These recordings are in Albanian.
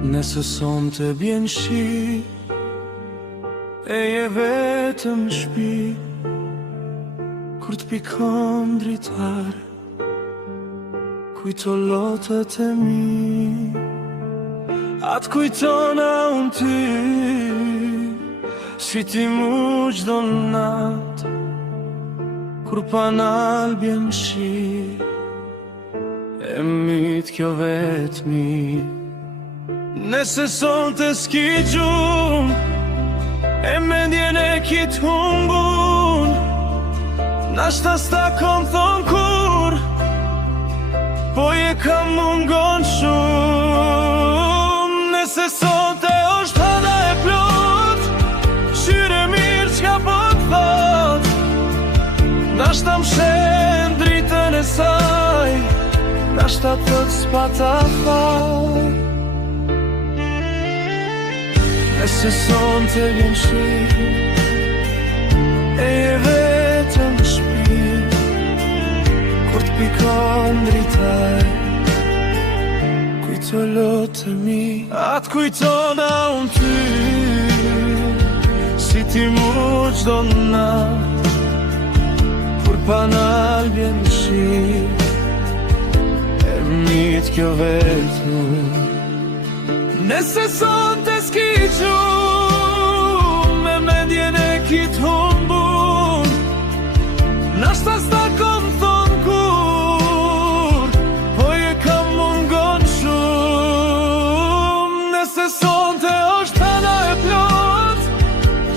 Nëse son të bjen shi e je vetëm shpi, kur t'pikon dritar, kujto lotët e mi, atë kujtona unë ty, si ti mu gjdo nat, kur panal bjen shi, e mit kjo vetmi. Nëse son të s'ki gjum, e mendjen e kit humbun, nashta s'ta kom thon kur, po je kam mungon shumë. Nëse son të është hana e plot, shyre mirë qka po t'thot, nashta m'shen dritën e saj, nashta thot s'pa ta fal. Nëse son të vjen shi e je vetëm shpi, kur t'pikon dritar, kujto lotë e mi, atë kujtona unë ty, si ti mu gjdo nat, kur panal bjen shi, e mit kjo vetëm. Nëse son të s'ki gjum, me mendjen e kit humbun, nashta s'ta kom thon kur, po je kam mungon shumë. Nëse son të është hana e plot,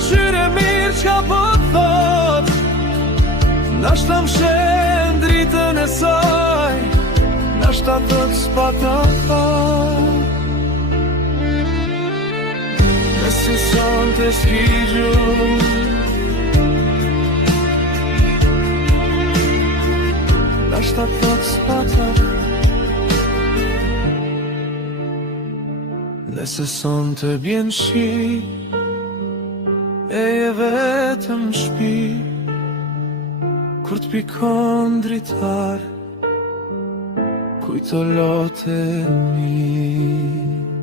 shyre mirë qka po t'thot, nashta m'shen dritën e saj, nashta thot s'pa ta fal. Nëse son të s'ki gjum, nashta thot s'pa ta fal. Nëse son të bjen shi e je vetëm shpi, kur t'pikon dritar, kujto lotë e mi.